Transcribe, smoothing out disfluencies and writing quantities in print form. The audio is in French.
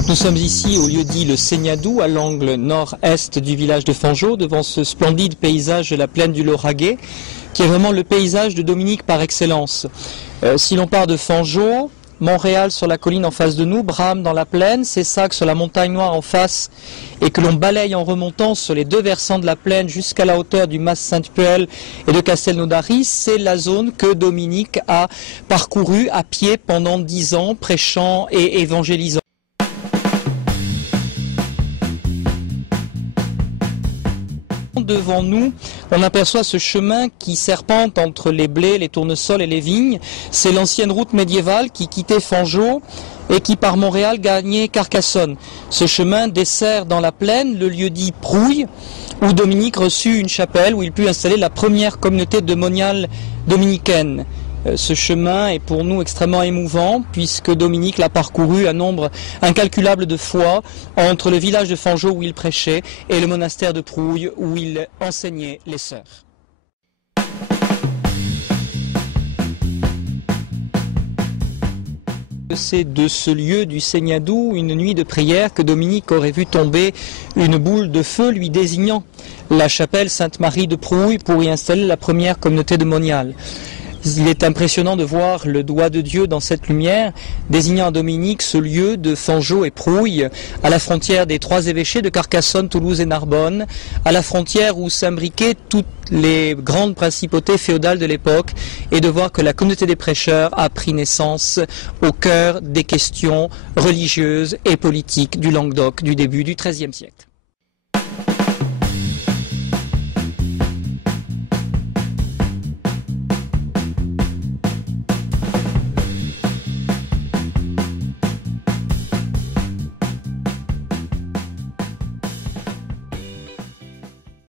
Donc nous sommes ici au lieu dit le Seignadou, à l'angle nord-est du village de Fangeau, devant ce splendide paysage de la plaine du Lauragais, qui est vraiment le paysage de Dominique par excellence. Si l'on part de Fangeau, Montréal sur la colline en face de nous, Bram dans la plaine, Cessac sur la montagne noire en face, et que l'on balaye en remontant sur les deux versants de la plaine jusqu'à la hauteur du Mas Sainte-Puelle et de Castelnaudary, c'est la zone que Dominique a parcourue à pied pendant 10 ans, prêchant et évangélisant. Devant nous, on aperçoit ce chemin qui serpente entre les blés, les tournesols et les vignes. C'est l'ancienne route médiévale qui quittait Fangeau et qui par Montréal gagnait Carcassonne. Ce chemin dessert dans la plaine le lieu-dit Prouille, où Dominique reçut une chapelle où il put installer la première communauté de moniales dominicaine. Ce chemin est pour nous extrêmement émouvant puisque Dominique l'a parcouru un nombre incalculable de fois entre le village de Fangeau où il prêchait et le monastère de Prouille où il enseignait les sœurs. C'est de ce lieu du Seignadou une nuit de prière que Dominique aurait vu tomber une boule de feu lui désignant la chapelle Sainte-Marie de Prouille pour y installer la première communauté de moniales. Il est impressionnant de voir le doigt de Dieu dans cette lumière, désignant à Dominique ce lieu de Fangeau et Prouille, à la frontière des trois évêchés de Carcassonne, Toulouse et Narbonne, à la frontière où s'imbriquaient toutes les grandes principautés féodales de l'époque, et de voir que la communauté des prêcheurs a pris naissance au cœur des questions religieuses et politiques du Languedoc du début du XIIIe siècle.